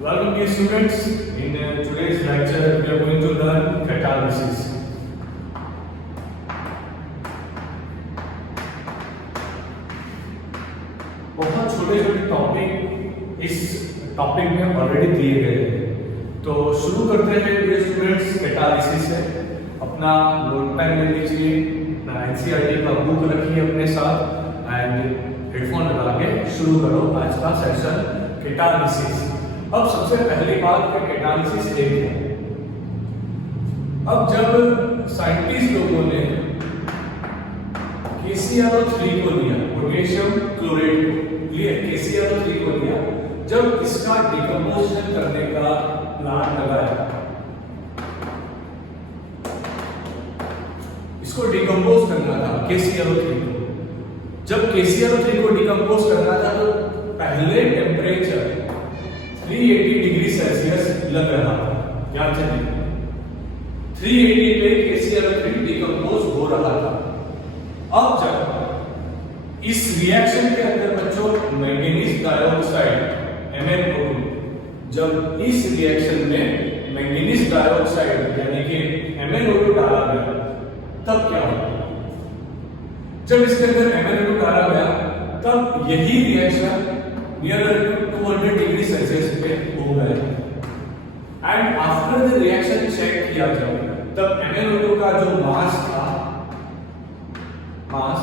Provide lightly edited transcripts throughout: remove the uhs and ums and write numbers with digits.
Welcome dear students. In today's lecture we are going to learn catalysis. बहुत छोटे छोटे topic इस topic में ऑलरेडी दिए गए हैं, तो शुरू करते हैं डियर स्टूडेंट्स कैटालिसिस से। अपना नोट पेन ले लीजिए, एनसीईआरटी का बुक रखिए अपने साथ एंड हेडफोन लगा के शुरू करो आज का सेशन कैटालिसिस। अब सबसे पहली बात कि कैटालिसिस एक है। अब जब साइंटिस्ट लोगों ने KClO3 को लिया, पोटेशियम क्लोराइड को, क्लियर, KClO3 को लिया, जब इसका डिकम्पोजिशन करने का प्लान लगाया, इसको डिकम्पोज करना था KClO3 को। जब KClO3 को डिकम्पोज करना था तो पहले टेम्परेचर 380 डिग्री सेल्सियस लग रहा था। याद रखिए 380 पे KClO3 डिकम्पोज हो रहा था। अब जब इस रिएक्शन के अंदर बच्चों मैंगनीज डाइऑक्साइड MnO2, जब इस रिएक्शन में मैंगनीज डाइऑक्साइड यानी कि MnO2 डाला गया, तब क्या होगा? जब इसके अंदर MnO2 डाला गया तब यही रिएक्शन नियर 200 डिग्री सेल्सियस पे हो गया and after the reaction check किया जब, तब MnO2 का जो मास था, मास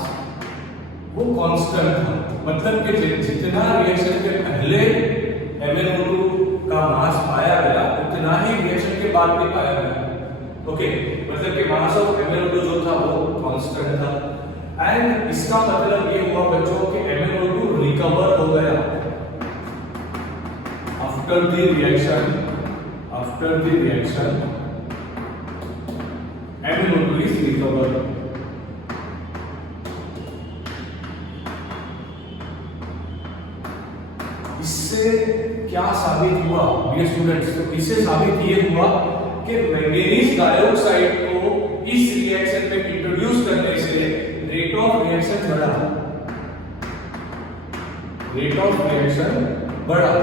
वो कांस्टेंट था। मतलब कि जितना रिएक्शन के पहले MnO2 का मास पाया गया उतना ही रिएक्शन के बाद भी पाया गया। ओके, मतलब कि मास ऑफ MnO2 जो था वो कांस्टेंट था एंड इसका मतलब ये हुआ बच्चों कि MnO2 रिकवर हो गया after the reaction. After the reaction MnO2 is recovered। इससे क्या साबित हुआ डियर स्टूडेंट्स? तो इससे साबित ये हुआ कि मैंगनीज डाइऑक्साइड को इस रिएक्शन में इंट्रोड्यूस करने से रेट ऑफ रिएक्शन बढ़ा। रेट ऑफ रिएक्शन बढ़ा।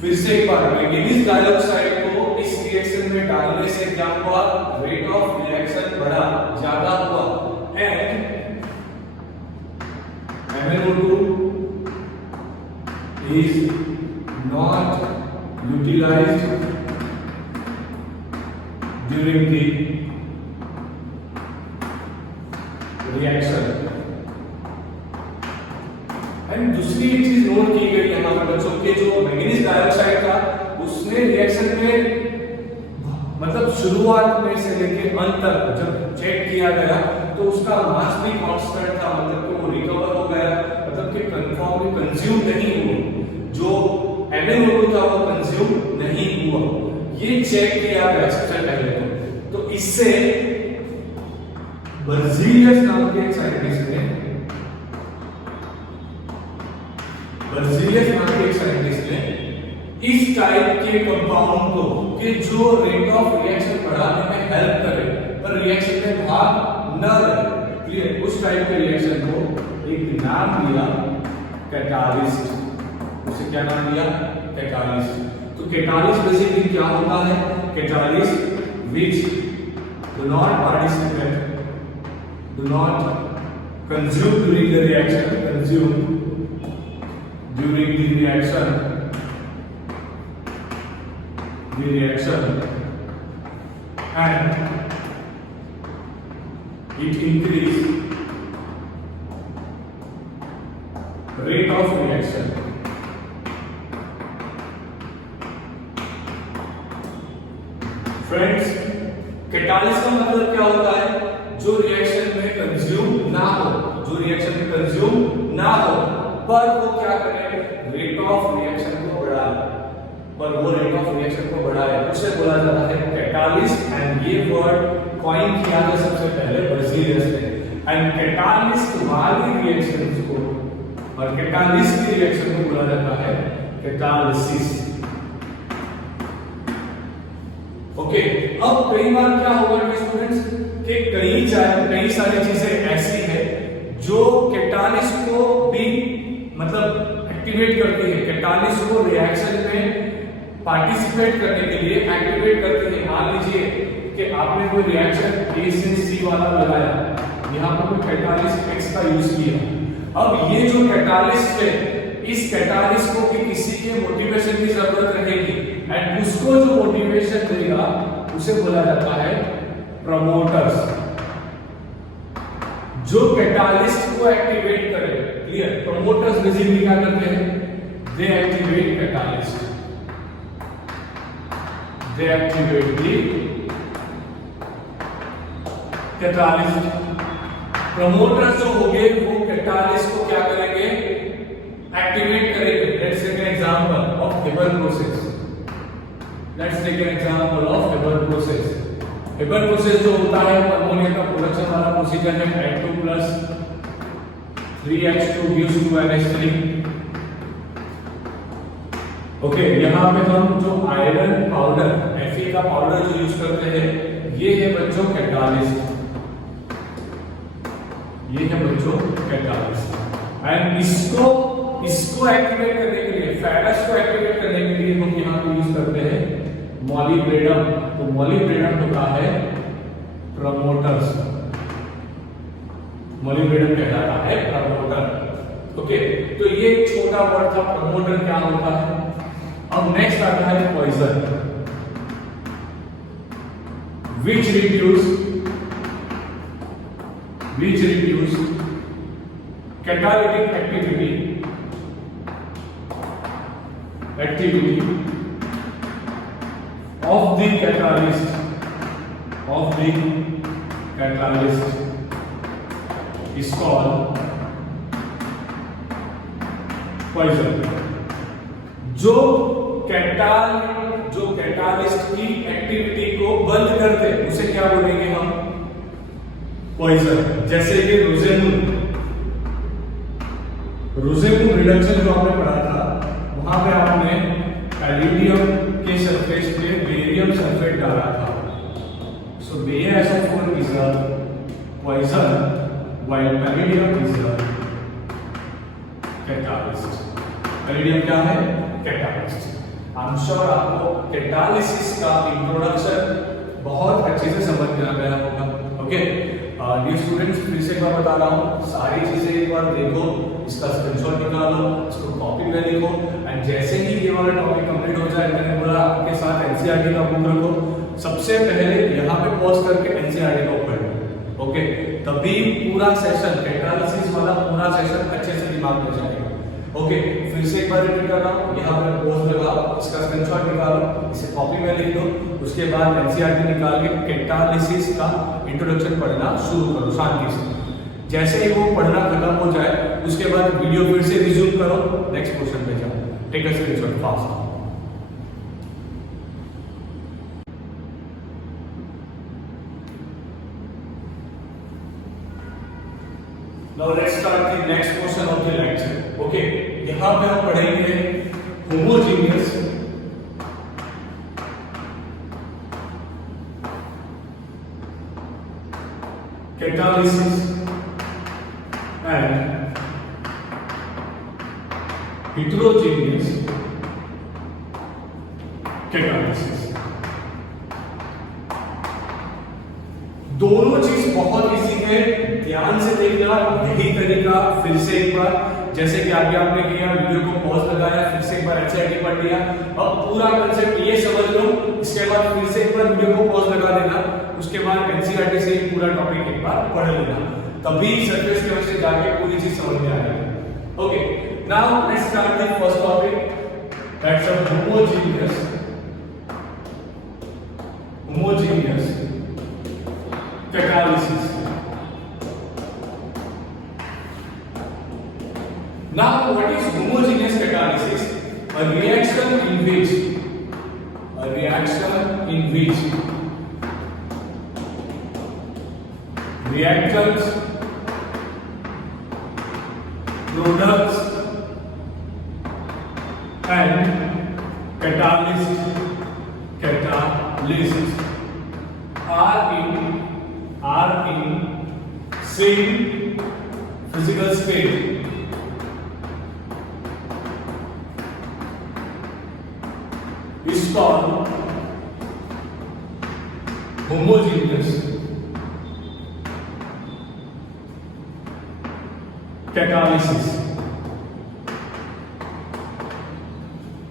फिर से एक बार, मैंगनीज डाइऑक्साइड को इस रिएक्शन में डालने से क्या हुआ? रेट ऑफ रिएक्शन बढ़ा, ज्यादा हुआ and MnO2 is not utilized during the reaction। And दूसरी एक चीज नोट की गई यहाँ पर बच्चों के, जो मैंगनीज डाइऑक्साइड था उसने रिएक्शन में मतलब शुरुआत में से लेकर अंत तक जब चेक किया गया तो उसका मास भी कांस्टेंट था। मतलब कि वो रिकवर हो गया, मतलब कि कंफर्मली कंज्यूम नहीं हुआ। जो MnO2 था वो कंज्यूम नहीं हुआ, ये चेक किया गया सबसे पहले। तो इससे बर्जीलियस नाम के एक साइंटिस्ट ने, बर्जीलियस नाम के एक साइंटिस्ट ने इस टाइप के कंपाउंड को कि जो रेट ऑफ रिएक्शन बढ़ाने में हेल्प करे पर रिएक्शन में भाग न ले, क्लियर, उस टाइप के रिएक्शन को एक नाम दिया कैटालिस्ट। उसे क्या नाम दिया? कैटालिस्ट। तो कैटालिस्ट बेसिकली क्या होता है? Catalyst which do not participate, do not consume during the reaction, consume during the reaction and it increase rate of reaction। Friends, catalyst का मतलब क्या होता है? जो रिएक्शन में कंज्यूम ना हो, जो रिएक्शन में कंज्यूम ना हो पर वो क्या करे? रेट ऑफ रिएक्शन को बढ़ाए, पर वो रेट ऑफ रिएक्शन को बढ़ाए, उसे बोला जाता है कैटालिस्ट। एंड ये वर्ड कॉइन किया था सबसे पहले बर्जीलियस ने। एंड कैटालिस्ट वाली रिएक्शंस को और कैटालिस्ट की रिएक्शन को बोला जाता है कैटालिसिस। ओके, अब कई बार क्या होगा स्टूडेंट्स कि कई सारी चीजें ऐसी है जो मतलब एक्टिवेट करती है, कैटालिस्ट को रिएक्शन में पार्टिसिपेट करने के लिए एक्टिवेट करती है। मान लीजिए कि आपने कोई रिएक्शन A से C वाला लगाया, यहाँ पर कोई कैटालिस्ट X का यूज किया। अब ये जो कैटालिस्ट है, इस कैटालिस्ट को भी किसी के मोटिवेशन की जरूरत रहेगी एंड उसको जो मोटिवेशन देगा उसे बोला जाता है प्रमोटर्स। जो कैटालिस्ट को एक्टिवेट करे, क्लियर, प्रमोटर्स बेसिकली क्या करते हैं, they activate catalyst, they activate the catalyst. Promoters जो हो गए वो कैटालिस्ट को क्या करेंगे, एक्टिवेट करेंगे। Let's take an example of Haber process, let's take an example of Haber process. Haber process जो होता है अमोनिया का प्रोडक्शन वाला प्रोसीजर है, N2 + 3H2 gives 2NH3। Okay, यहाँ पे हम जो आयरन पाउडर Fe का पाउडर जो यूज करते हैं, ये है बच्चों कैटालिस्ट, ये है बच्चों कैटालिस्ट। एंड इसको एक्टिवेट करने के लिए, फेरस को एक्टिवेट करने के लिए हम यहाँ पे यूज करते हैं मॉलिब्डेनम। तो मॉलिब्डेनम होता है प्रमोटर्स, मॉलिब्डेनम कहलाता है प्रमोटर। ओके, तो ये एक छोटा वर्ड था प्रमोटर क्या होता है। अब नेक्स्ट आता है poison, which reduce catalytic activity of the catalyst is called poison। जो कैटालिस्ट की एक्टिविटी को बंद कर दे उसे क्या बोलेंगे हम, पॉइजन। जैसे कि रोजेमून रिडक्शन जो आपने पढ़ा था, वहां पे आपने पैलिडियम के सरफेस पे बेरियम सल्फेट डाला था। So BaSO4 is a poison while palladium is a catalyst. Palladium क्या है, कैटालिस्ट। आई एम श्योर आपको कैटालिसिस का इंट्रोडक्शन बहुत अच्छे से समझ में आ गया होगा। ओके डियर स्टूडेंट्स, फिर से एक बार बता रहा हूँ, सारी चीजें एक बार देखो, इसका स्क्रीनशॉट निकालो, इसको कॉपी में लिखो एंड जैसे ही ये वाला टॉपिक कंप्लीट हो जाए, मैंने बोला आपके साथ एनसीईआरटी का बुक रखो, सबसे पहले यहाँ पे पॉज करके एनसीईआरटी का बुक पढ़ो। ओके, तभी पूरा सेशन, कैटालिसिस वाला पूरा सेशन अच्छे से दिमाग में जाएगा। ओके, फिर से एक बार रिपीट कर रहा हूँ, यहाँ पर पॉज लगाओ, इसका स्क्रीनशॉट निकालो, इसे कॉपी में लिख दो, उसके बाद एनसीईआरटी निकाल के कैटालिसिस का इंट्रोडक्शन पढ़ना शुरू करो शांति से। जैसे ही वो पढ़ना खत्म हो जाए, उसके बाद वीडियो फिर से रिज्यूम करो, नेक्स्ट क्वेश्चन पे जाओ। Take a screenshot fast. Now let's start the next portion of the lecture. Okay, यहाँ पे हम पढ़ेंगे homogeneous catalysis and heterogeneous catalysis। दोनों चीज बहुत इजी है, ध्यान से देखना, यही तरीका फिर से एक बार, जैसे कि आगे आपने किया, वीडियो को पॉज लगाया, फिर से एक बार एनसीईआरटी पढ़ लिया, अब पूरा कांसेप्ट ये समझ लो, इसके बाद फिर से एक बार वीडियो को पॉज लगा देना, उसके बाद एनसीईआरटी से पूरा टॉपिक एक बार पढ़ लेना, तभी सरफेस केमिस्ट्री जाके पूरी चीज समझ में आएगी। Okay, now let's start the first topic, that's a homogeneous catalysis। Now what is homogeneous catalysis? A reaction in which reactants, products and catalysts are in same physical state called homogeneous catalysis।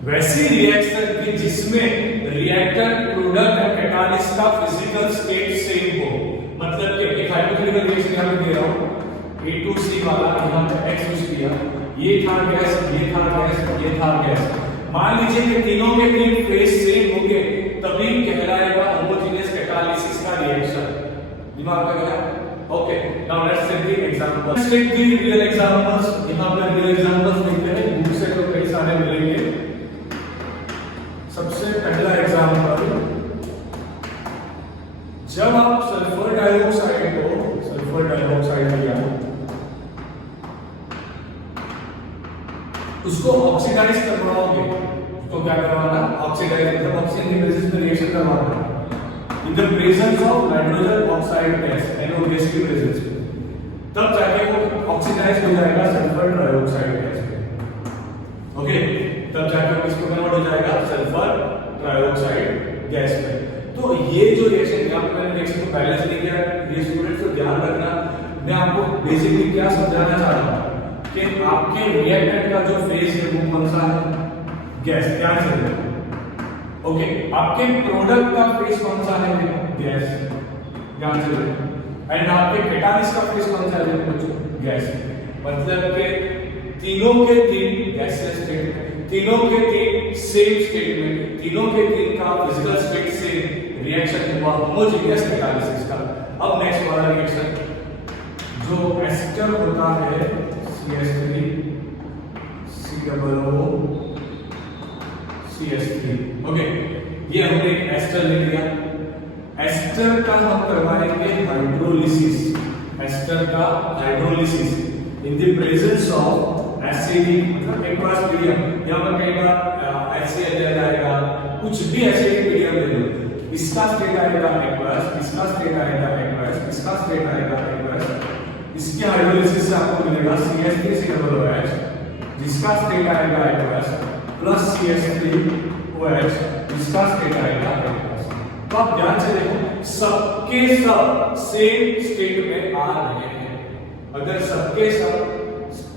वैसी reaction की जिसमें reactant product और catalyst का physical state same हो, मतलब कि एक hypothetical reaction यहां पे दे रहा हूं, A2C वाला यहां पे X यूज किया, ये था गैस, ये था गैस, ये था गैस। मान लीजिए कि तीनों के तीन फेज सेम होंगे, तभी कहलाएगा होमोजेनियस कैटालिसिस का रिएक्शन। दिमाग में गया? Okay, now let's take the example. Let's take the real examples. यहां पर रियल एग्जांपल्स लिखते हैं, बुक से तो कई सारे मिलेंगे। सबसे पहला एग्जांपल, जब आप सल्फर डाइऑक्साइड लिया, उसको ऑक्सीडाइज करवाओगे, उसको क्या करवाना? ऑक्सीडाइज, मतलब ऑक्सीजन की प्रेजेंस में रिएक्शन करवाना in the presence of nitrogen oxide gas, NO gas की प्रेजेंस में, तब जाके वो ऑक्सीडाइज हो जाएगा सल्फर डाइऑक्साइड गैस में। ओके, तब जाके इसको कन्वर्ट हो जाएगा सल्फर डाइऑक्साइड गैस में। तो ये जो रिएक्शन, यहां पे मैंने रिएक्शन को बैलेंस नहीं किया, ये स्टूडेंट्स को ध्यान रखना। मैं आपको बेसिकली क्या समझाना चाह रहा हूं कि आपके रिएक्टेंट का जो फेज है वो कौन सा है? गैस। ध्यान से देखो। ओके, आपके प्रोडक्ट का फेज कौन सा है? गैस। ध्यान से देखो। एंड आपके कैटालिस्ट का फेज कौन सा है? गैस। मतलब कि तीनों के तीन गैसियस स्टेट में, तीनों के तीन सेम स्टेट में, तीनों के तीन का फिजिकल स्टेट से रिएक्शन हुआ होमोजेनियस कैटालिसिस का। अब नेक्स्ट वाला रिएक्शन जो एस्टर होता है, CH3 COO CH3। ओके, ये हमने एक एस्टर ले लिया। एस्टर का हम करवाएंगे हाइड्रोलिसिस। एस्टर का hydrolysis in the presence of acidic, मतलब एक्वास मीडियम। यहां पर कई बार HCl ले जाएगा, कुछ भी एसिडिक मीडियम ले लो, इसका स्टेट आएगा एक्वास, इसका स्टेट आएगा एक्वास, इसका स्टेट आएगा एक्वास। इसके हाइड्रोलिसिस से आपको मिलेगा CH3COOH, जिसका स्टेट आएगा एक्वास, प्लस CH3OH, जिसका स्टेट आएगा एक्वास। तो आप ध्यान से देखो, सबके सब सेम स्टेट में आ रहे हैं। अगर सबके सब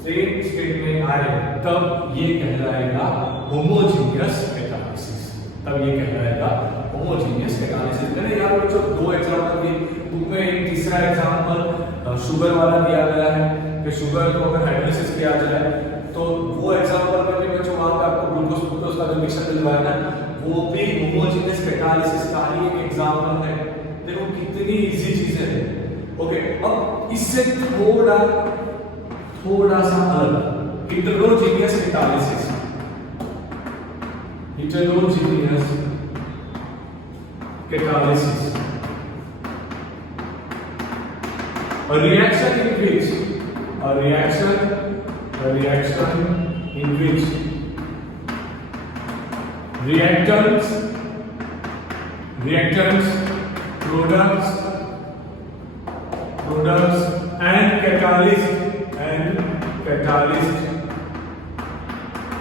सेम स्टेट में आ रहे हैं, तब ये कहलाएगा होमोजेनियस कैटालिसिस। तब ये कहलाएगा होमोजेनियस कैटालिसिस। मैंने यहाँ पर जो दो एग्जांपल दिए, बुक में एक तीसरा एग्जांपल शुगर वाला दिया गया है कि शुगर को अगर हाइड्रोलिसिस किया जाए, तो वो एग्जांपल में भी बच्चों वहां पे आपको ग्लूकोज का जो मिक्सचर मिलवाया ना, वो भी होमोजेनियस कैटालिसिस का ही एक एग्जांपल है। देखो कितनी इजी चीजें हैं। ओके, अब इससे थोड़ा सा अलग, heterogeneous catalysis. Heterogeneous catalysis, a reaction in which reactants, products and catalyst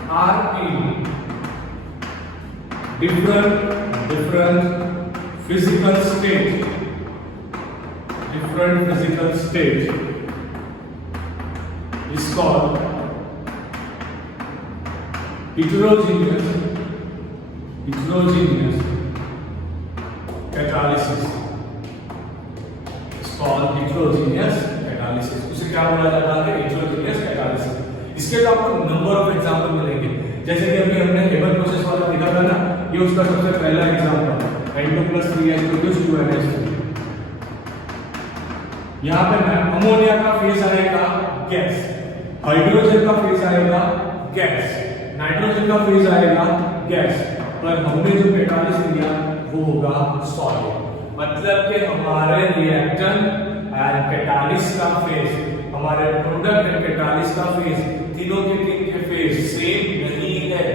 are in different physical state is called heterogeneous catalysis। It's called heterogeneous catalysis। उसे क्या बोला जाता है? heterogeneous catalysis। इसके लिए आपको नंबर ऑफ एग्जांपल मिलेंगे, जैसे कि अभी हमने हेबल प्रोसेस वाला देखा था ना, ये उसका सबसे पहला एग्जांपल, N2+3H2 यहां पे अमोनिया का फेज आएगा गैस, हाइड्रोजन का फेज आएगा गैस, नाइट्रोजन का फेज आएगा गैस, पर हमने जो कैटालिस्ट लिया वो होगा सॉलिड। मतलब कि हमारे रिएक्टेंट एंड कैटालिस्ट का फेज, हमारे प्रोडक्ट एंड कैटालिस्ट का फेज, तीनों के तीन के फेज सेम नहीं है।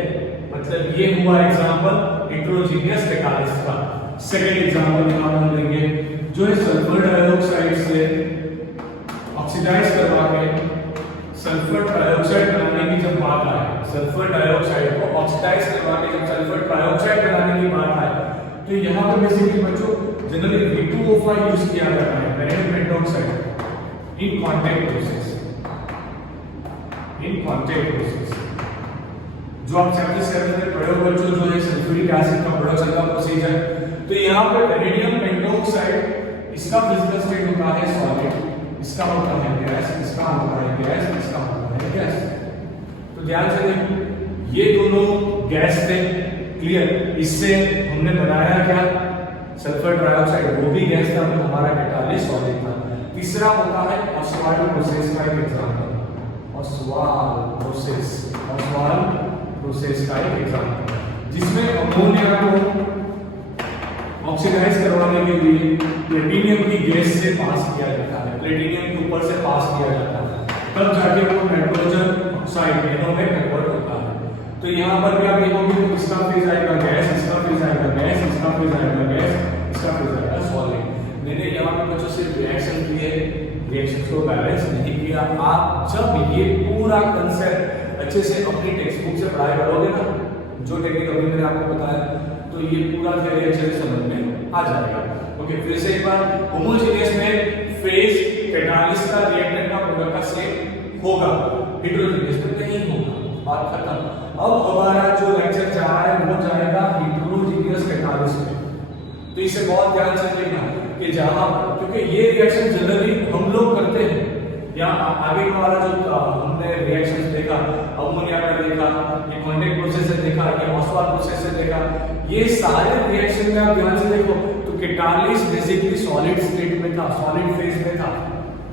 मतलब ये हुआ एग्जांपल हेटेरोजेनियस कैटालिस्ट का। सेकंड एग्जांपल यहां हम लेंगे, जो है सल्फर डाइऑक्साइड से ऑक्सीडाइज करवा के सल्फर ट्राइऑक्साइड बनाने की जब बात आए, सल्फर डाइऑक्साइड को ऑक्सीडाइज करवा के जब सल्फर ट्राइऑक्साइड बनाने की यूज किया जाता है vanadium pentoxide in contact process, in contact process. जो आप चैप्टर 7 में पढ़े हो बच्चों, जो है सल्फ्यूरिक एसिड का प्रोडक्शन का प्रोसीजर। तो यहाँ पे वैनेडियम पेंटॉक्साइड इसका फिजिकल स्टेट होता है सॉलिड, इसका होता है गैस, इसका होता है गैस, इसका होता है गैस। तो ध्यान से देखिए ये दोनों गैस थे, क्लियर। इससे हमने बनाया क्या, सल्फर डाइऑक्साइड, वो भी गैस था, तो हमारा कैटालिस्ट सॉलिड था। तीसरा होता है ऑस्वाल्ड प्रोसेस का एक example, Oswald process, Oswald process का एक एग्जांपल, जिसमें अमोनिया को ऑक्सीडाइज करवाने के लिए प्लेटिनियम की गैस से पास किया जाता है, प्लेटिनियम के ऊपर से पास किया जाता है, तब जाके वो नाइट्रोजन ऑक्साइड NO में कन्वर्ट होता है। तो यहाँ पर भी आप देखोगे तो इसका फेज आएगा गैस, इसका फेज आएगा गैस, इसका फेज आएगा गैस, इसका फेज आएगा सॉलिड। मैंने यहाँ पे बच्चों से रिएक्शन किए, रिएक्शन को बैलेंस नहीं किया। आप जब ये पूरा कंसेप्ट अच्छे से अपनी टेक्स्ट बुक से पढ़ाई करोगे ना, जो टेक्निक अभी मैंने आपको बताया, तो ये पूरा थ्योरी अच्छे से समझ में आ जाएगा। ओके, फिर से एक बार, होमोजेनियस में फेज कैटालिस्ट का रिएक्टेंट का प्रोडक्ट का सेम होगा, हेटेरोजेनियस में नहीं होगा, बात खत्म। अब हमारा जो लेक्चर जा रहा है वो जाएगा हेटेरोजेनियस कैटालिस्ट में। तो इसे बहुत ध्यान से देखना कि जहां, क्योंकि ये रिएक्शन जनरली हम लोग करते हैं, या आगे वाला जो हमने रिएक्शंस देखा, अमोनिया का देखा, ये कॉन्टैक्ट प्रोसेस से देखा, ये ऑस्वाल्ड प्रोसेस से देखा, ये सारे रिएक्शन में आप ध्यान से देखो तो कैटालिस्ट बेसिकली सॉलिड स्टेट में था, सॉलिड फेज में था।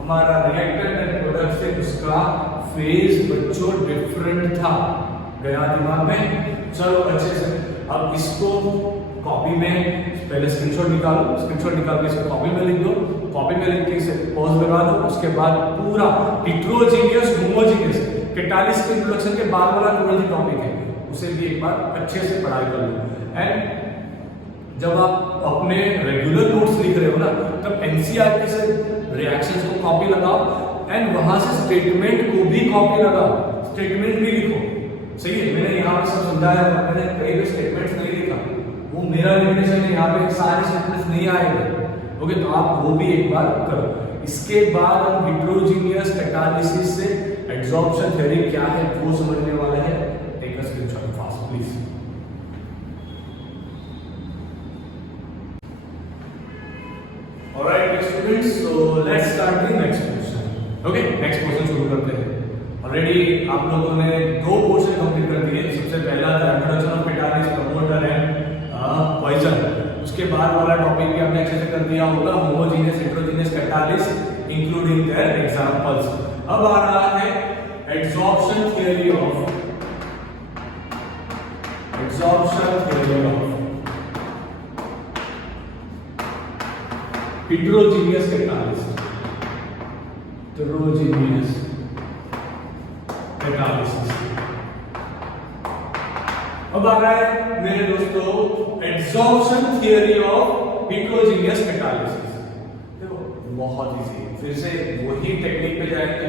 हमारा रिएक्टेंट एंड प्रोडक्ट से उसका फेज बच्चों डिफरेंट था। गया दिमाग में? चलो अच्छे से अब इसको कॉपी में पहले स्क्रीनशॉट निकालो, स्क्रीनशॉट निकाल के इसको कॉपी में लिख दो, कॉपी में लिख के इसे पॉज लगा दो। उसके बाद पूरा हेटेरोजेनियस होमोजेनियस कैटालिस्ट के इंट्रोडक्शन के बाद वाला पूरा जो टॉपिक है उसे भी एक बार अच्छे से पढ़ाई कर लो। एंड जब आप अपने रेगुलर नोट्स लिख रहे हो ना, तब एनसीईआरटी से रिएक्शंस को कॉपी लगाओ एंड वहां से स्टेटमेंट को भी कॉपी लगाओ, स्टेटमेंट भी लिखो। सही है, मैंने यहाँ पे सब समझाया, मैंने कई भी स्टेटमेंट्स नहीं लिखा, वो मेरा लिमिटेशन है, यहाँ पे सारे स्टेटमेंट्स नहीं आएंगे। ओके, तो आप वो भी एक बार करो। इसके बाद हम हेटेरोजेनियस कैटालिसिस से एड्सॉर्प्शन थ्योरी क्या है वो समझने वाला है। Take a screenshot fast please. Alright students, so let's start the next question. Okay, next question शुरू करते हैं। ऑलरेडी आप लोगों ने 2 पोर्शन कंप्लीट कर दिए। सबसे पहला था introduction of catalyst, promoter and poison. उसके बाद वाला टॉपिक भी आपने अच्छे से कर दिया होगा, homogeneous heterogeneous catalyst including there examples. अब आ रहा है adsorption theory of heterogeneous catalyst, heterogeneous catalysis. अब आ रहा है मेरे दोस्तों adsorption theory of heterogeneous catalysis. देखो बहुत इजी है, फिर से वही टेक्निक पे जाएंगे।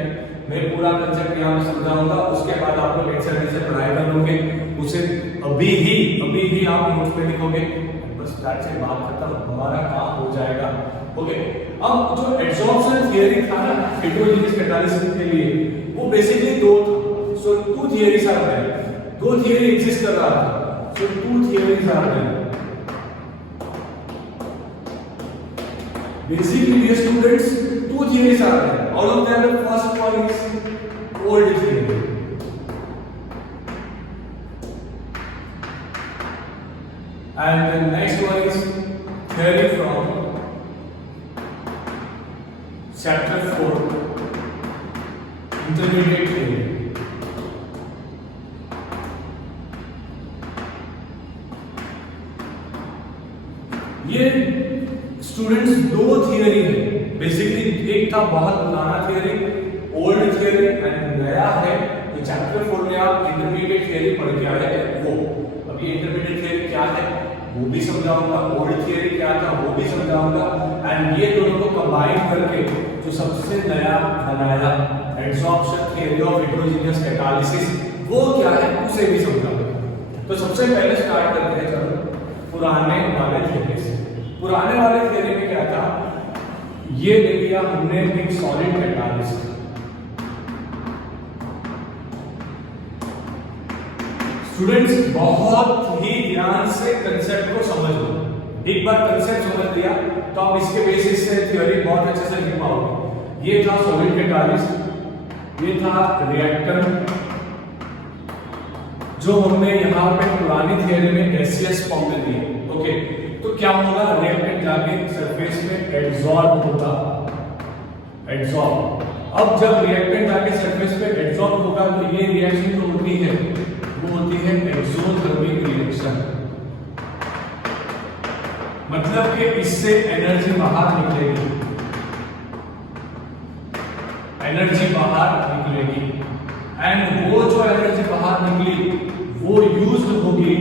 मैं पूरा कंसेप्ट यहाँ पे समझाऊंगा, उसके बाद आप लोग एक्सरसाइज से पढ़ाई कर लोगे, उसे अभी ही आप नोट्स पे लिखोगे, बस स्टार्ट से बात खत्म, हमारा काम हो जाएगा। ओके, अब जो एड्सॉर्प्शन थ्योरी था ना हेटेरोजेनियस कैटालिसिस के लिए, वो बेसिकली 2 था। So 2 theories are there. 2 theory exist कर रहा था। So 2 theories are there. Basically, dear students, 2 theories are there. All of them, the first one is old theory. And the next one is theory from chapter 4, intermediate theory. ये students 2 theory है basically. एक था बहुत पुराना theory, old theory, and नया है जो chapter 4 में आप इंटरमीडिएट थियरी पढ़ के आए हैं वो। अभी इंटरमीडिएट थियरी क्या है वो भी समझाऊंगा, ओल्ड थियरी क्या था वो भी समझाऊंगा, एंड ये दोनों को कंबाइन करके जो सबसे नया बनाया adsorption theory of heterogeneous catalysis वो क्या है उसे भी समझाऊंगा। तो सबसे पहले स्टार्ट करते हैं चलो पुराने वाले थियरी से। पुराने वाले थियरी में क्या था, ये ले लिया हमने एक सॉलिड कैटालिस्ट। स्टूडेंट्स बहुत ही ध्यान से कंसेप्ट को समझ लो। एक बार कंसेप्ट समझ लिया तो आप इसके बेसिस से थ्योरी बहुत अच्छे से लिख पाओगे। ये था सॉलिड कैटालिस्ट, ये था रिएक्टर, जो हमने यहाँ पे पुरानी थियरी में गैसियस फॉर्म में दिए। ओके, तो क्या होगा, रिएक्टेंट जाके सरफेस में एड्सॉर्ब होगा, एड्सॉर्ब। अब जब रिएक्टेंट जाके सरफेस पे एड्सॉर्ब होगा तो ये रिएक्शन जो होती है वो होती है एक्सोथर्मिक रिएक्शन। मतलब कि इससे एनर्जी बाहर निकलेगी, एनर्जी बाहर निकलेगी, एंड वो जो एनर्जी बाहर निकली वो यूज होगी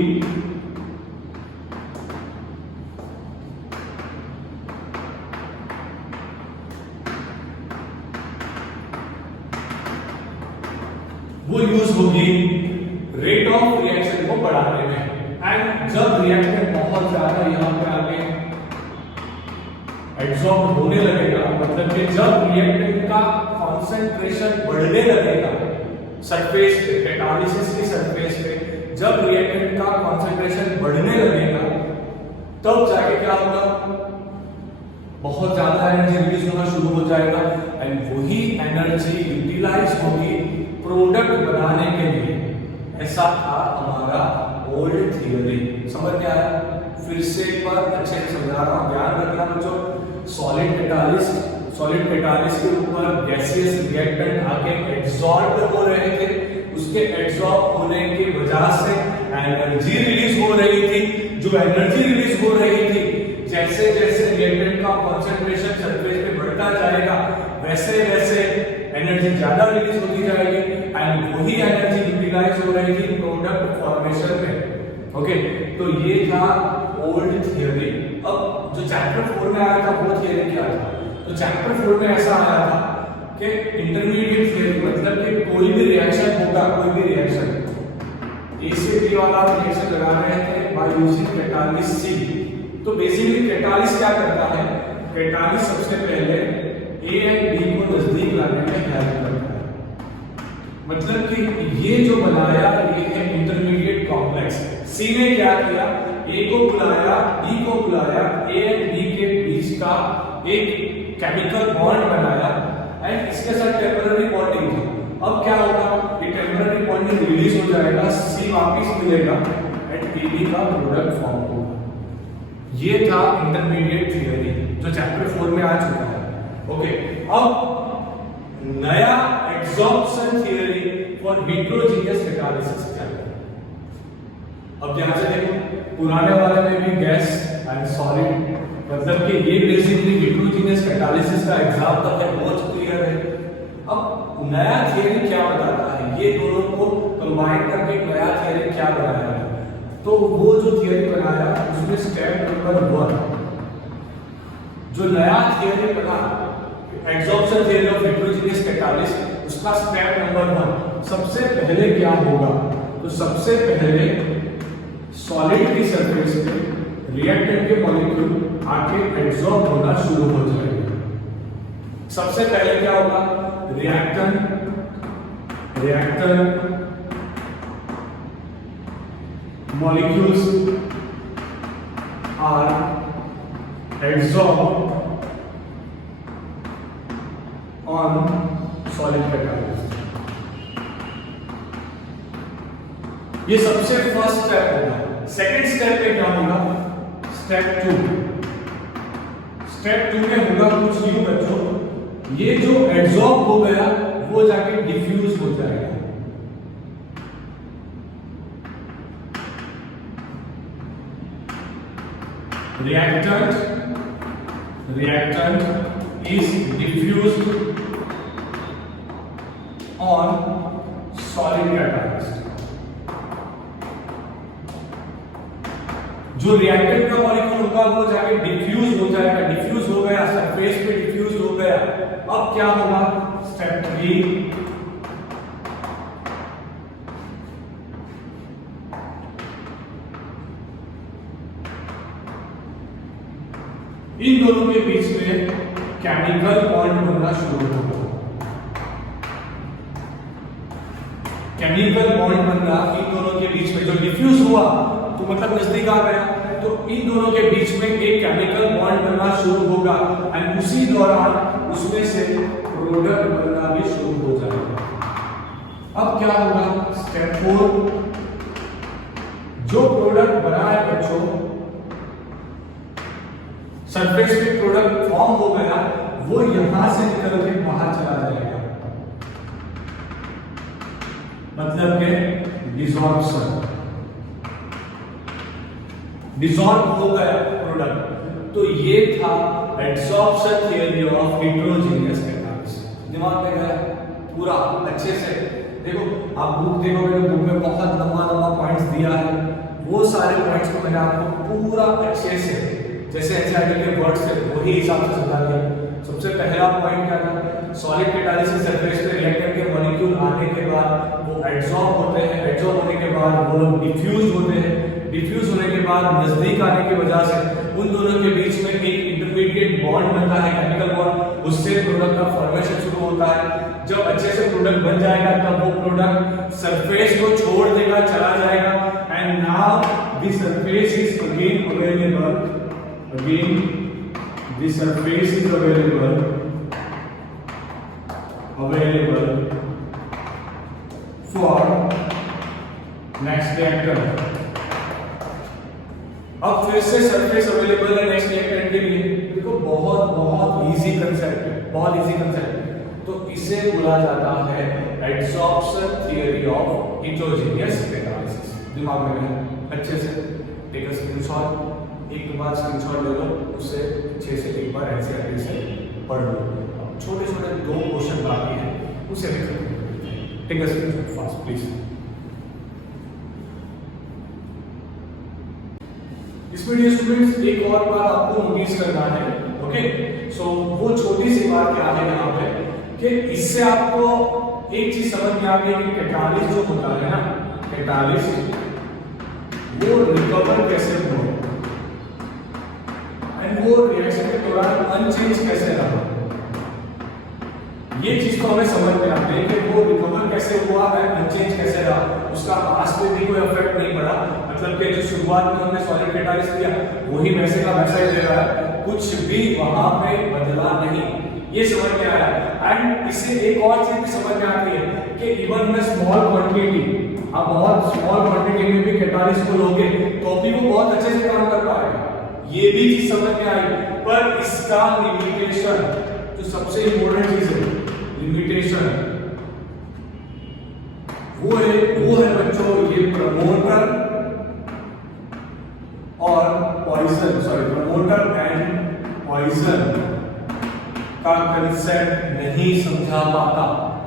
रेट ऑफ रिएक्शन को बढ़ाने में। एंड जब रिएक्टेंट बहुत ज्यादा यहां पे आके एब्सॉर्ब होने लगेगा, मतलब कि जब रिएक्टेंट का कॉन्सेंट्रेशन बढ़ने लगेगा सरफेस पे, कैटालिसिस की सरफेस पे जब रिएक्टेंट का कॉन्सेंट्रेशन बढ़ने लगेगा तब जाके क्या होगा, बहुत ज्यादा एनर्जी रिलीज होना शुरू हो जाएगा, एंड वही एनर्जी यूटिलाइज होगी प्रोडक्ट बनाने के लिए। ऐसा था हमारा ओल्ड थियरी। समझ गया है? फिर से एक बार अच्छे से समझा रहा हूं, ध्यान रखना बच्चों। सॉलिड कैटालिस्ट के ऊपर गैसियस रिएक्टेंट आके एब्सॉर्ब हो रहे थे, उसके एब्सॉर्ब होने की वजह से एनर्जी रिलीज हो रही थी। जो एनर्जी रिलीज हो रही थी, जैसे जैसे रिएक्टेंट का कंसंट्रेशन सरफेस पे बढ़ता जाएगा वैसे वैसे एनर्जी ज्यादा रिलीज होती जाएगी, एंड वही एनर्जी यूटिलाइज हो रही थी प्रोडक्ट फॉर्मेशन में। ओके, तो ये था ओल्ड थियरी। अब जो चैप्टर 4 में आया था वो थियरी क्या था? तो चैप्टर 4 में ऐसा आया था कि इंटरमीडिएट थियरी, मतलब कि कोई भी रिएक्शन होगा, कोई भी रिएक्शन ए से बी वाला रिएक्शन लगा रहे थे बाय यूजिंग कैटालिस्ट सी। तो बेसिकली कैटालिस्ट क्या करता है, कैटालिस्ट सबसे पहले ए एंड बी को नजदीक लाने में हेल्प करता है। मतलब कि ये जो बनाया ये है इंटरमीडिएट कॉम्प्लेक्स। सी ने क्या किया, ए को बुलाया, बी को बुलाया, ए एंड बी के बीच का एक केमिकल बॉन्ड बनाया, एंड इसके साथ टेम्पररी बॉन्डिंग था। अब क्या होगा, ये टेम्पररी बॉन्डिंग रिलीज हो जाएगा, सी वापस मिलेगा, एंड पीबी का प्रोडक्ट फॉर्म होगा। ये था इंटरमीडिएट थियरी जो चैप्टर 4 में आ चुका है। ओके, अब नया absorption theory for heterogeneous catalysis क्या है। अब ध्यान से देखो, पुराने वाले में भी गैस एंड सॉलिड, मतलब कि ये बेसिकली हेटेरोजेनियस कैटालिसिस का एग्जांपल है, बहुत क्लियर है। अब नया थियरी क्या बताता है, ये दोनों को कंबाइन करके एक नया थियरी क्या बनाया है। तो वो जो थियरी बनाया उसमें स्टेप नंबर 1 जो नया थियरी बना, absorption theory of heterogeneous catalysis, उसका स्टेप नंबर 1 सबसे पहले क्या होगा, तो सबसे पहले सॉलिड की सरफेस पे रिएक्टेंट के मॉलिक्यूल आके एब्जॉर्ब होना शुरू हो जाएगा। सबसे पहले क्या होगा, reactant molecules are adsorbed on solid catalyst। ये सबसे फर्स्ट स्टेप होगा। सेकंड स्टेप पे क्या होगा, स्टेप 2 में होगा कुछ यूं बच्चों, ये जो एड्सॉर्ब हो गया वो जाके डिफ्यूज हो जाएगा। reactant is diffused on solid catalyst। जो रिएक्टेंट का मॉलिक्यूल होगा वो जाके डिफ्यूज हो जाएगा, डिफ्यूज हो गया, सरफेस पे डिफ्यूज हो गया। अब क्या होगा, स्टेप 3 इन दोनों के बीच में केमिकल बॉन्ड बनना शुरू होगा। केमिकल बॉन्ड बनना इन दोनों के बीच में, जो डिफ्यूज हुआ तो मतलब नजदीक आ गया, तो इन दोनों के बीच में एक केमिकल बॉन्ड बनना शुरू होगा एंड उसी दौरान उसमें से प्रोडक्ट बनना भी शुरू हो जाएगा। अब क्या होगा, स्टेप 4, जो प्रोडक्ट बना है बच्चों, सरफेस पे प्रोडक्ट फॉर्म हो गया, वो यहां से निकल के बाहर चला जाएगा, मतलब के डिसॉर्प्शन, डिसॉल्व हो गया प्रोडक्ट। तो ये था adsorption theory of heterogeneous catalysis. दिमाग में गया पूरा अच्छे से। देखो आप बुक देखोगे तो बुक में बहुत लंबा लंबा पॉइंट्स दिया है, वो सारे पॉइंट्स को मैंने आपको पूरा अच्छे से जैसे एनसीईआरटी के वर्ड्स थे वही हिसाब से समझा दिया। सबसे पहला पॉइंट क्या था, सॉलिड कैटालिसिस सरफेस पे रिएक्टेंट के मॉलिक्यूल आने के बाद वो एडसॉर्ब होते हैं, एडसॉर्ब होने के बाद वो लोग डिफ्यूज होते हैं, डिफ्यूज होने के बाद नजदीक आने की वजह से उन दोनों के बीच में एक इंटरमीडिएट बॉन्ड बनता है, केमिकल बॉन्ड, उससे प्रोडक्ट का फॉर्मेशन शुरू होता है। जब अच्छे से प्रोडक्ट बन जाएगा तब वो प्रोडक्ट सरफेस को छोड़ देगा, चला जाएगा and now the surface is again available, again the surface is available for next reactor। अब फिर से सरफेस अवेलेबल है नेक्स्ट रिएक्टेंट के लिए। देखो बहुत बहुत इजी कंसेप्ट है, बहुत इजी कंसेप्ट। तो इसे बोला जाता है adsorption theory of heterogeneous catalysis. दिमाग में रहे अच्छे से, टेक अ स्क्रीनशॉट, एक बार स्क्रीनशॉट ले लो, उससे अच्छे से एक बार एनसीईआरटी से पढ़ लो। अब छोटे छोटे 2 क्वेश्चन बाकी हैं, उसे भी कर लो। Take a screenshot fast please. इसमें डियर स्टूडेंट्स एक और बात आपको नोटिस करना है, ओके। सो वो छोटी सी बात क्या है यहाँ पे कि इससे आपको एक चीज समझ में आ गई कि कैटालिसिस जो होता है ना, कैटालिसिस वो रिकवर कैसे हुआ एंड वो रिएक्शन के दौरान अनचेंज कैसे रहा। ये चीज तो हमें समझ में आती है कि वो रिकवर कैसे हुआ है, अनचेंज कैसे रहा, उसका मास पे भी कोई इफेक्ट नहीं पड़ा। मतलब कि जो शुरुआत में हमने सॉलिड कैटालिसिस किया वही वैसे का वैसा ही दे रहा है, कुछ भी वहां पे बदला नहीं, ये समझ में आया। एंड इससे एक और चीज भी समझ में आती है कि इवन में स्मॉल क्वांटिटी, आप बहुत स्मॉल क्वांटिटी में भी कैटालिसिस को लोगे तो भी वो बहुत अच्छे से काम कर पाएगा, ये भी चीज समझ में आई। पर इसका लिमिटेशन, जो सबसे इंपॉर्टेंट चीज है, लिमिटेशन वो है बच्चों, ये प्रमोटर और पॉइजन, प्रमोटर एंड पॉइजन का कंसेप्ट नहीं समझा पाता।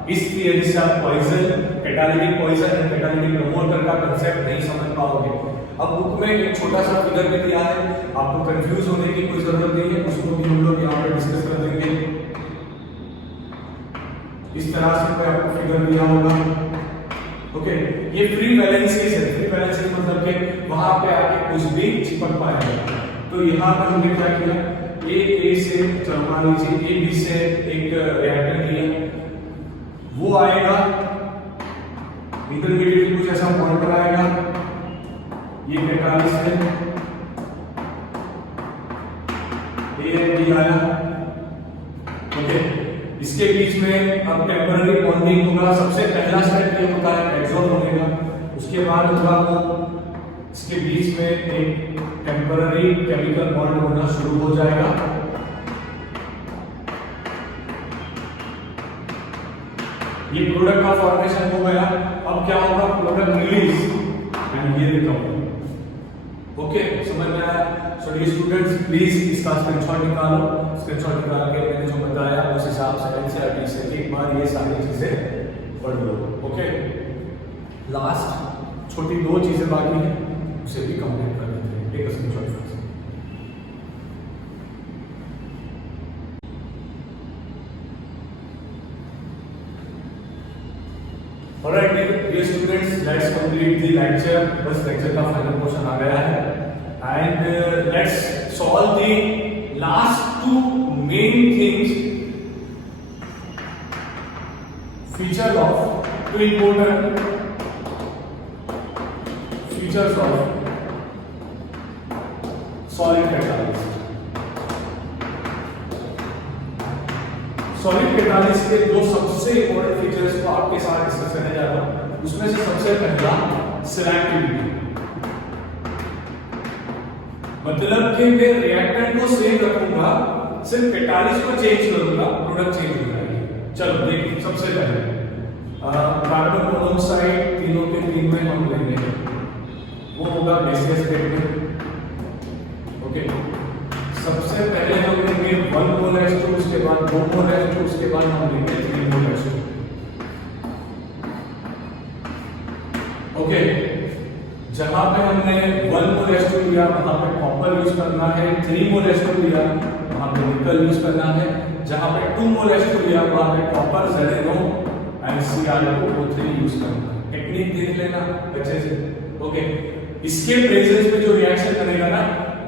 इस थियरी से आप poison, catalytic poison and catalytic promoter का कंसेप्ट नहीं समझ पाओगे। अब बुक में एक छोटा सा फिगर भी दिया है, आपको कंफ्यूज होने की कोई जरूरत नहीं है, उसको भी हम लोग यहाँ पर डिस्कस कर देंगे। इस तरह से कोई आपको फिगर दिया होगा, ओके। ये फ्री वैलेंसीज है, फ्री वैलेंसीज मतलब कि वहां पे आके कुछ भी चिपक पाएगा। तो यहाँ पर हमने क्या किया, ए से चलवा लीजिए, ए बी से एक रिएक्टर लिया, वो आएगा इंटरमीडिएट कुछ ऐसा बॉन्ड बनाएगा, ये कैटालिसिस है, ए एंड बी आया, ओके। इसके बीच में अब टेम्पररी बॉन्डिंग होगा। सबसे पहला स्टेप ये होता है एडसॉर्ब होने का, उसके बाद होगा वो इसके बीच में एक टेम्पररी केमिकल बॉन्ड होना शुरू हो जाएगा। ये प्रोडक्ट का फॉर्मेशन हो गया। अब क्या होगा, प्रोडक्ट रिलीज एंड ये रिकवर, ओके। समझ में आया? सो डियर स्टूडेंट्स प्लीज इसका स्क्रीनशॉट निकालो, स्क्रीनशॉट निकाल के मैंने जो बताया उस हिसाब से एनसीईआरटी से एक बार ये सारी चीजें पढ़ लो, ओके। लास्ट छोटी 2 चीजें बाकी हैं, उसे भी कंप्लीट कर लेते हैं। Take a screenshot first. Alright dear students, let's complete the lecture. बस लेक्चर का फाइनल पोर्शन आ गया है and let's solve the last 2 main things features of two important features of solid catalysis. Solid catalysis के दो सबसे important features को आपके साथ डिस्कस करने जा रहा हूं। उसमें से सबसे पहला सिलेक्टिविटी, मतलब कि मैं रिएक्टेंट को सेम रखूंगा, सिर्फ कैटालिस्ट को चेंज करूंगा, प्रोडक्ट चेंज हो जाएगी। चलो देखिए, सबसे पहले कार्बन मोनोऑक्साइड तीनों के तीन में हम लेंगे, वो होगा गैसियस स्टेट में। ओके, सबसे पहले हम लेंगे 1 मोल H2, उसके बाद 2 मोल H2, उसके बाद हम लेंगे 3 मोल H2। ओके, जहां पे हमने 1 मोल H2 लिया वहां पे कॉपर यूज करना है, 3 मोल H2 लिया वहां पे निकल यूज करना है, जहां पे 2 मोल H2 लिया वहां पे copper, ZnO and Cr2O3 use करना है। टेक्निक देख लेना अच्छे से। ओके, इसके प्रेजेंस में जो रिएक्शन करेगा ना,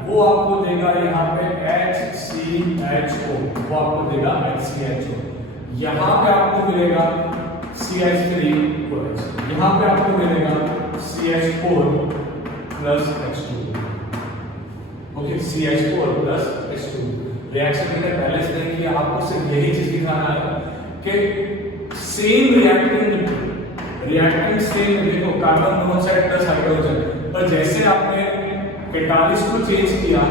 वो आपको देगा यहाँ पे HCHO, वो आपको देगा HCHO। यहाँ पे आपको मिलेगा CH3OH, यहाँ पे आपको मिलेगा CH4 plus H2। Okay, CH4 plus H2। Reaction मैंने पहले से नहीं किया, आपको सिर्फ यही चीज दिखाना है कि सेम रिएक्टेंट सेम, देखो कार्बन मोनोऑक्साइड प्लस हाइड्रोजन, पर जैसे आपने कैटालिस्ट को चेंज किया,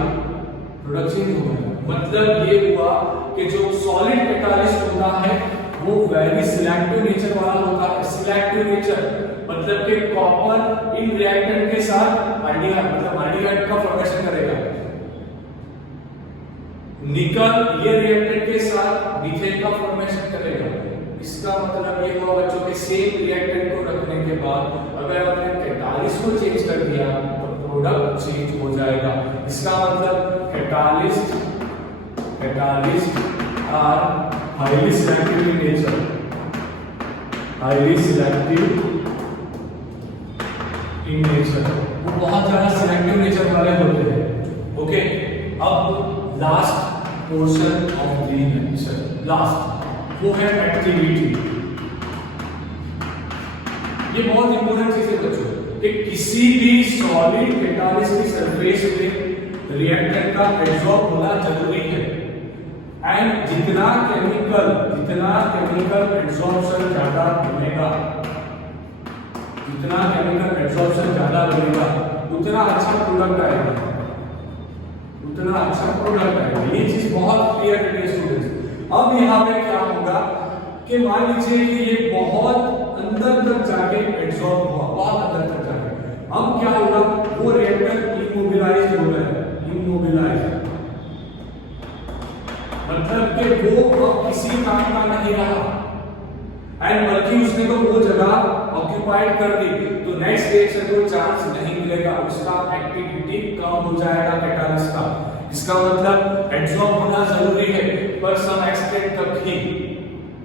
प्रोडक्ट चेंज हो गया। मतलब ये हुआ कि जो सॉलिड कैटालिस्ट होता है वो वेरी सिलेक्टिव नेचर वाला होता है। सिलेक्टिव नेचर मतलब कि कॉपर इन रिएक्टेंट के साथ आल्डिहाइड, मतलब आल्डिहाइड का फॉर्मेशन करेगा। निकल ये रिएक्टेंट के साथ मीथेन का फॉर्मेशन करेगा। इसका मतलब ये हुआ बच्चों के सेम रिएक्टेंट को रखने के बाद अगर आपने कैटालिस्ट को चेंज कर दिया तो प्रोडक्ट चेंज हो जाएगा। इसका मतलब catalyst are highly selective in nature, highly selective in nature, वो बहुत ज्यादा सिलेक्टिव नेचर वाले होते हैं। ओके, अब last portion of the lecture, last वो है एक्टिविटी। ये बहुत इंपॉर्टेंट चीज है बच्चों कि किसी भी सॉलिड कैटालिस्ट की सरफेस में रिएक्टेंट का एब्जॉर्ब होना जरूरी है। एंड जितना केमिकल एब्जॉर्प्शन ज्यादा बनेगा, जितना केमिकल एब्जॉर्प्शन ज्यादा बनेगा उतना अच्छा प्रोडक्ट आएगा, उतना अच्छा प्रोडक्ट आएगा। ये चीज बहुत क्लियर है स्टूडेंट्स। अब यहाँ पे क्या होगा कि मान लीजिए कि ये बहुत अंदर तक जाके एब्जॉर्ब हुआ, बहुत अंदर तक जाके, अब क्या होगा, वो रिएक्टर इमोबिलाइज्ड हो गया, इमोबिलाइज्ड मतलब कि वो अब किसी काम का नहीं रहा, एंड बल्कि उसने तो वो जगह ऑक्यूपाइड कर दी, तो नेक्स्ट रिएक्शन को चांस नहीं मिलेगा, उसका एक्टिविटी कम हो जाएगा कैटालिस्ट का। इसका मतलब एब्जॉर्ब होना जरूरी है पर सम एक्सटेंट तक ही,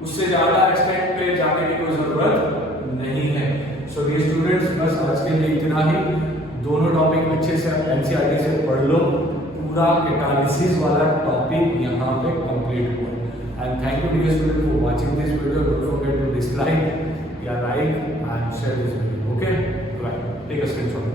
उससे ज्यादा एक्सटेंट पे जाने की कोई जरूरत नहीं है। सो डियर स्टूडेंट्स, बस आज के लिए इतना ही। दोनों टॉपिक अच्छे से एनसीईआरटी से पढ़ लो, पूरा कैटालिसिस वाला टॉपिक यहाँ पे कंप्लीट हुआ। And thank you dear student for watching this video. Don't forget to dislike या like and share this video. Okay, bye, take a screenshot.